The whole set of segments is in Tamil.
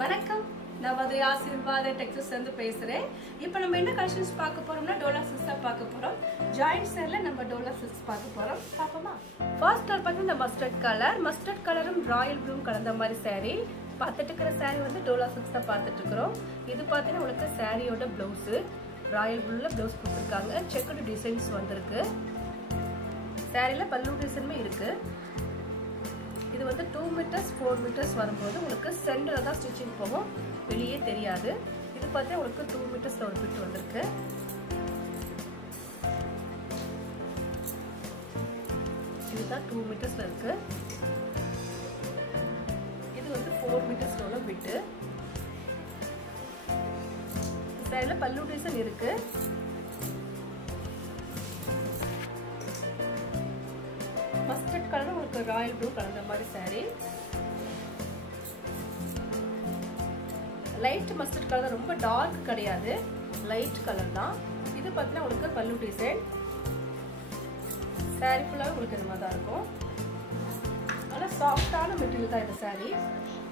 வணக்கம், நான் மதுரை ஆசீர்வாத டெக்ஸஸ் இருந்து பேசுறேன். இப்போ நம்ம என்ன கலெக்ஷன்ஸ் பார்க்க போறோம்னா டோலா சில்க்ஸ் தான் பார்க்க போறோம். ஜாயிண்ட் ஸ்டைல்ல நம்ம டோலா சில்க்ஸ் பார்க்க போறோம். பாப்போமா? ஃபர்ஸ்ட் கலர் பார்த்தா இந்த மஸ்டர்ட் கலரும் ராயல் ப்ளூ கலந்த மாதிரி saree. பார்த்துட்டு இருக்கிற saree வந்து டோலா சில்க்ஸ் தான் பார்த்துட்டு இருக்கிறோம். இது பார்த்தீங்கன்னா உங்களுக்கு சாரியோட பிளவுஸ் ராயல் ப்ளூல பிளவுஸ் கொடுத்துருக்காங்க. செக்குடு டிசைன்ஸ் வந்திருக்கு. சாரியில பல்லு டிசைனுமே இருக்கு. இது வந்து 2 மீட்டர்ஸ் 4 மீட்டர்ஸ் வரும்போது உங்களுக்கு சென்டர்ல தான் ஸ்டிச்சிங் போகும், வெளியே தெரியாது. இது பார்த்தா உங்களுக்கு 2 மீட்டர்ஸ்ல ஒரு பிட் வந்திருக்கு. இதுதான் 2 மீட்டர்ஸ்ல இருக்கு. இது வந்து 4 மீட்டர்ஸ்ல உள்ள பிட். சைடுல பல்லு டிசைன் இருக்கு. மஸ்டர்ட் கலர் உங்களுக்கு ராயல் ப்ளூ கலந்த மாதிரி saree. லைட் மஸ்டர்ட் கலர், ரொம்ப டார்க் கிடையாது, லைட் கலர் தான். இது பார்த்தீங்கன்னா உங்களுக்கு பல்லு டிசைன். saree ஃபுல்லாக உங்களுக்கு இந்த மாதிரி தான் இருக்கும். நல்லா சாஃப்டான மெட்டீரியல் தான் இந்த saree.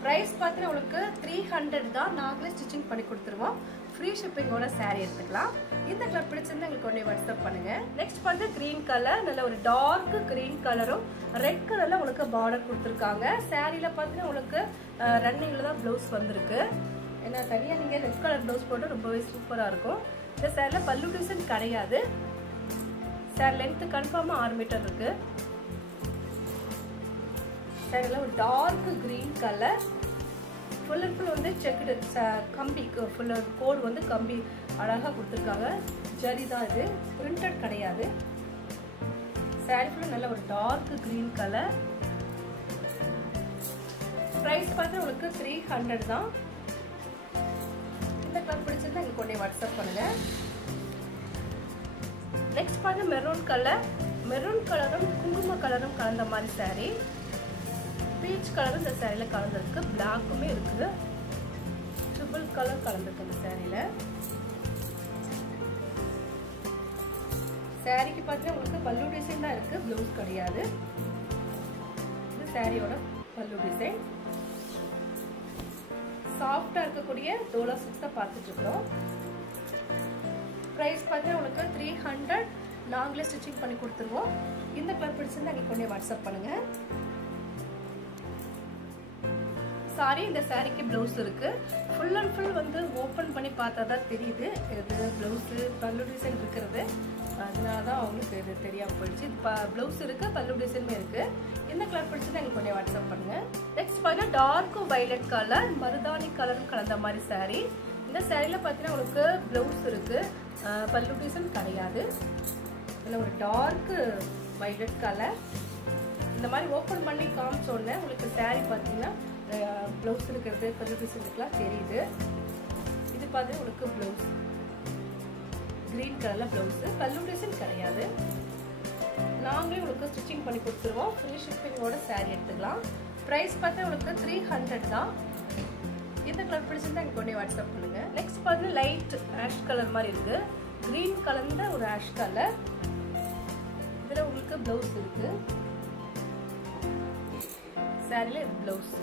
ப்ரைஸ் பார்த்தீங்கன்னா உங்களுக்கு 300 தான். நாங்களே ஸ்டிச்சிங் பண்ணி கொடுத்துருவோம். ஃப்ரீ ஷிப்பிங்கோட saree எடுத்துக்கலாம். இந்த கலர் பிடிச்சிருந்தா எங்களுக்கு உடனே வாட்ஸ்அப் பண்ணுங்க. நெக்ஸ்ட் வந்து கிரீன் கலர், நல்ல ஒரு டார்க் கிரீன் கலரும் ரெட் கலர்ல உங்களுக்கு பார்டர் கொடுத்துருக்காங்க. சாரியில பார்த்தீங்கன்னா உங்களுக்கு ரன்னிங்ல தான் பிளவுஸ் வந்திருக்கு. ஏன்னா தனியாக நீங்க ரெட் கலர் பிளவுஸ் போட்டு ரொம்பவே சூப்பரா இருக்கும். இந்த சாரியில பல்லு டிசைன் கிடையாது. சாரி லென்த் கன்ஃபார்மா 6 மீட்டர் இருக்கு. சாரியில ஒரு dark green colour, full and full வந்து செக்குடு கம்பி, ஃபுல் கோடு வந்து கம்பி அழகாக கொடுத்துருக்காங்க. ஜரி தான் இது, பிரிண்டட் கிடையாது. சாரி ஃபுல்லாக நல்ல ஒரு டார்க் கிரீன் கலர். ப்ரைஸ் பார்த்து உங்களுக்கு 300 தான். இந்த கலர் பிடிச்சிருந்தா எங்களுக்கு உடனே வாட்ஸ்அப் பண்ணுங்க. நெக்ஸ்ட் பார்த்து மெரூன் கலரும் குங்கும கலரும் கலந்த மாதிரி saree. பீச் கலரும் இந்த சாரியில கலந்துருக்கு, பிளாக்குமே இருக்குது. ட்ரிபிள் கலர் கலந்துருக்கு இந்த சாரியில. சாரிக்கு பார்த்தீங்கன்னா உங்களுக்கு பல்லு டிசைன் தான் இருக்கு, பிளவுஸ் கிடையாது. இது சாரியோட பல்லு டிசைன். சாஃப்டா இருக்கக்கூடிய டோலா சில்க்ஸ் தான் பார்த்துட்டு இருக்கோம். பிரைஸ் பார்த்தீங்கன்னா உங்களுக்கு 300. நாங்களே ஸ்டிச்சிங் பண்ணி கொடுத்துருவோம். இந்த கலர் பிடிச்சிருந்தா எங்களுக்கு உடனே வாட்ஸ்அப் பண்ணுங்க. சாரி, இந்த சாரிக்கு பிளவுஸ் இருக்கு. ஃபுல் அண்ட் ஃபுல் வந்து ஓப்பன் பண்ணி பார்த்தா தான் தெரியுது இது பிளவுஸ் பல்லு டிசைன் இருக்கிறது. அதனால தான் அவங்களுக்கு இது தெரியாம போயிடுச்சு. பிளவுஸ் இருக்கு, பல்லு டிசைனுமே இருக்கு. இந்த கலர் பிடிச்சுன்னா எனக்கு கொஞ்சம் வாட்ஸ்அப் பண்ணுங்க. நெக்ஸ்ட் பார்த்தீங்கன்னா டார்க் வயலட் கலர், மருதாணி கலரும் கலந்த மாதிரி சாரி. இந்த சாரியில பார்த்தீங்கன்னா உங்களுக்கு பிளவுஸ் இருக்கு, பல்லு டிசைன் கிடையாது. இதில் ஒரு டார்க் வயலட் கலர். இந்த மாதிரி ஓப்பன் பண்ணி காமிச்சோடனே உங்களுக்கு சாரி பார்த்தீங்கன்னா பிளவுஸ் இருக்கிறது, பல்லு டிசைனுக்குலாம் தெரியுது. இது பார்த்து உங்களுக்கு பிளவுஸ் கிரீன் கலர்ல பிளவுஸ், பல்லு டிசைன் கிடையாது. நாங்களே உங்களுக்கு ஸ்டிச்சிங் பண்ணி கொடுத்துருவோம். ஃப்ரீ ஷிப்பிங்கோட saree எடுத்துக்கலாம். ப்ரைஸ் பார்த்தா உங்களுக்கு 300 தான். இந்த கலர் பிடிச்சிருந்தா எனக்கு உடனே வாட்ஸ்அப் பண்ணுங்க. நெக்ஸ்ட் பார்த்தீங்கன்னா லைட் ஆஷ் கலர் மாதிரி இருக்கு, கிரீன் கலர்ந்த ஒரு ஆஷ் கலர். இதுல உங்களுக்கு பிளவுஸ் இருக்கு. சாரியில பிளவுஸ்,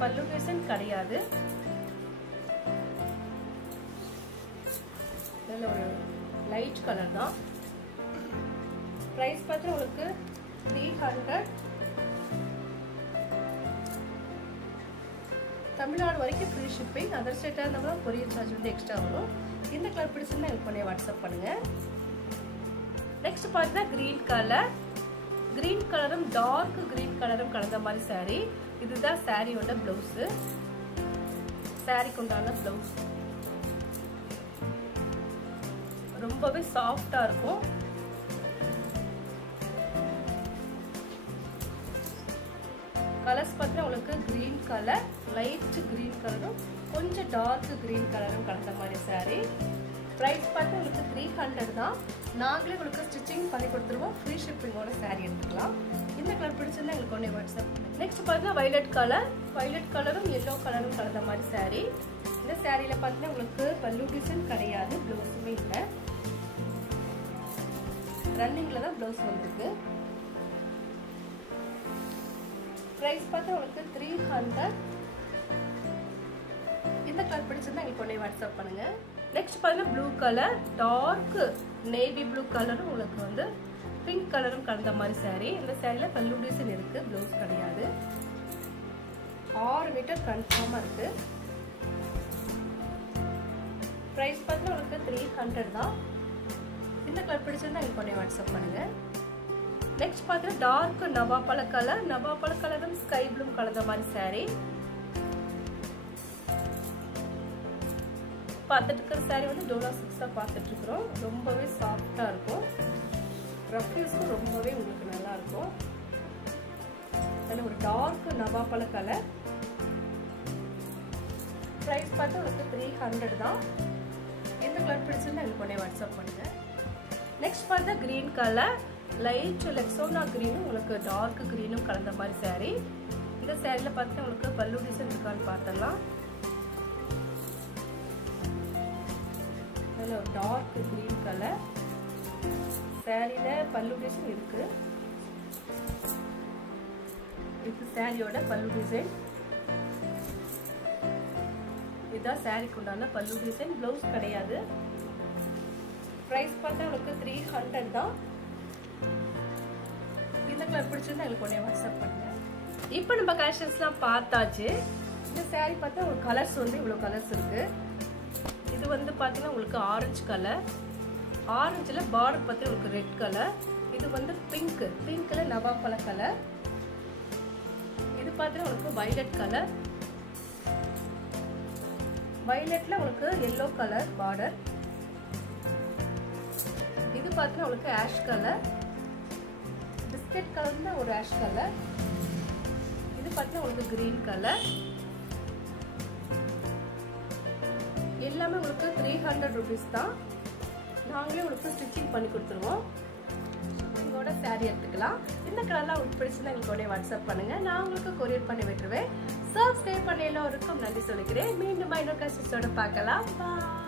பல்லு டிசைன் கிடையாது. நல்ல ஒரு லைட் கலர் தான். பிரைஸ் பார்த்து உங்களுக்கு 300. தமிழ்நாடு வரைக்கும் ஃப்ரீ ஷிப்பிங். அதர் ஸ்டேட்டாக இருந்தாலும் கொரியர் சார்ஜ் வந்து எக்ஸ்ட்ரா வரும். இந்த கலர் பிடிச்சிருந்தா எனக்கு பண்ணி வாட்ஸ்அப் பண்ணுங்க. நெக்ஸ்ட் பார்த்தீங்கன்னா கிரீன் கலரும் டார்க் கிரீன் கலரும் கலந்த மாதிரி saree. இதுதான் சாரியோட பிளவுஸ். சாரிக்கு உண்டான பிளவுஸ் ரொம்பவே சாஃப்டா இருக்கும். கலர்ஸ் பார்த்தீங்கன்னா உங்களுக்கு கிரீன் கலர், லைட் கிரீன் கலரும் கொஞ்சம் டார்க் கிரீன் கலரும் கலந்த மாதிரி saree. ப்ரைஸ் பார்த்து உங்களுக்கு 300 தான். நாங்களே உங்களுக்கு ஸ்டிச்சிங் பண்ணி கொடுத்துருவோம். ஃப்ரீ ஷிப்பிங்கோட saree எடுத்துக்கலாம். இந்த கலர் பிடிச்சிருந்தா எங்களுக்கு ஒன்றே வாட்ஸ்அப். நெக்ஸ்ட் பார்த்தீங்கன்னா வயலட் கலரும் எல்லோ கலரும் கலந்த மாதிரி saree. இந்த சாரியில பார்த்தீங்கன்னா உங்களுக்கு பல்லு டிசைன் கிடையாது, பிளவுஸுமே இல்லை. ரன்னிங்ல தான் பிளவுஸ் வந்திருக்கு. பிரைஸ் பார்த்தா உங்களுக்கு 300. இந்த கலர் பிடிச்சிருந்தா எங்களுக்கு உடனே வாட்ஸ்அப் பண்ணுங்க. நெக்ஸ்ட் பார்த்தீங்கன்னா blue colour, dark navy blue கலரும் உங்களுக்கு வந்து பிங்க் கலரும் கலந்த மாதிரி saree. இந்த சாரியில் பல்லு டிசைன் இருக்கு, ப்ளவுஸ் கிடையாது. 6 மீட்டர் கன்ஃபார்மாக இருக்கு. பிரைஸ் பார்த்தா உங்களுக்கு 300 தான். இந்த கலர் பிடிச்சிருந்தா எங்களுக்கு உடனே வாட்ஸ்அப் பண்ணுங்க. நெக்ஸ்ட் பார்த்தீங்கன்னா டார்க் நவாப்பழ கலர், நவாப்பழ கலரும் ஸ்கை ப்ளூ கலந்த மாதிரி saree. பார்த்துட்டு இருக்கிற saree வந்து டோலா 6 தான் பார்த்துட்டு இருக்கிறோம். ரொம்பவே சாஃப்டா இருக்கும், ரஃப் யூஸ்க்கும் ரொம்பவே உங்களுக்கு நல்லா இருக்கும். அதில் ஒரு டார்க் நவாப்பழ கலர். ப்ரைஸ் பார்த்தா உங்களுக்கு 300 தான். எந்த கலர் பிடிச்சிருந்தா எனக்கு உடனே வாட்ஸ்அப் பண்ணுங்க. நெக்ஸ்ட் பார்த்தா கிரீன் கலர், லைட் லெக்ஸோனா கிரீனும் உங்களுக்கு டார்க் கிரீனும் கலந்த மாதிரி saree. இந்த சாரியில் பார்த்தா உங்களுக்கு பல்லு டிசைன் இருக்கான்னு பார்த்துடலாம். அதில் ஒரு டார்க் கிரீன் கலர் சாரியில் பல்லு டிசைன் இருக்கு. இது சாரியோட பல்லு டிசைன். இதுதான் சாரிக்கு உண்டான பல்லு டிசைன், ப்ளவுஸ் கிடையாது. பிரைஸ் பார்த்தா உங்களுக்கு 300 தான். இந்த கலர் பிடிச்சிருந்தா எங்களுக்கு உடனே வாட்ஸ்அப் பண்ணுங்க. இப்போ நம்ம கலெக்ஷன்ஸ்லாம் பார்த்தாச்சு. இந்த saree பார்த்தா உங்களுக்கு கலர்ஸ் வந்து இவ்வளோ கலர்ஸ் இருக்கு. இது வந்து பார்த்தீங்கன்னா உங்களுக்கு ஆரஞ்சு கலர், ஆரஞ்சில் பார்டர் பார்த்து உங்களுக்கு ரெட் கலர். இது வந்து பிங்க்ல நவாப்பழ கலர். இது பார்த்தீங்கன்னா உங்களுக்கு வயலட் கலர், வயலட்ல உங்களுக்கு எல்லோ கலர் பார்டர். இது பார்த்தீங்கன்னா உங்களுக்கு ஆஷ் கலர், பிஸ்கட் கலர்ல ஒரு ஆஷ் கலர். இது பார்த்தீங்கன்னா உங்களுக்கு கிரீன் கலர். எல்லாமே உங்களுக்கு 300 rupees தான். நாங்களே உங்களுக்கு ஸ்டிச்சிங் பண்ணி கொடுத்துருவோம். உங்களோட saree எடுத்துக்கலாம். இந்த கலர்லாம் உங்களுக்கு பிடிச்சிருந்தா எங்களுக்கு உடனே வாட்ஸ்அப் பண்ணுங்க. நான் உங்களுக்கு கொரியர் பண்ணி விட்டுருவேன். சப்ஸ்கிரைப் பண்ண எல்லோருக்கும் நன்றி சொல்லிக்கிறேன். மீண்டும் இன்னொரு கலெக்ஷன்ஸோட பார்க்கலாம். பாய்.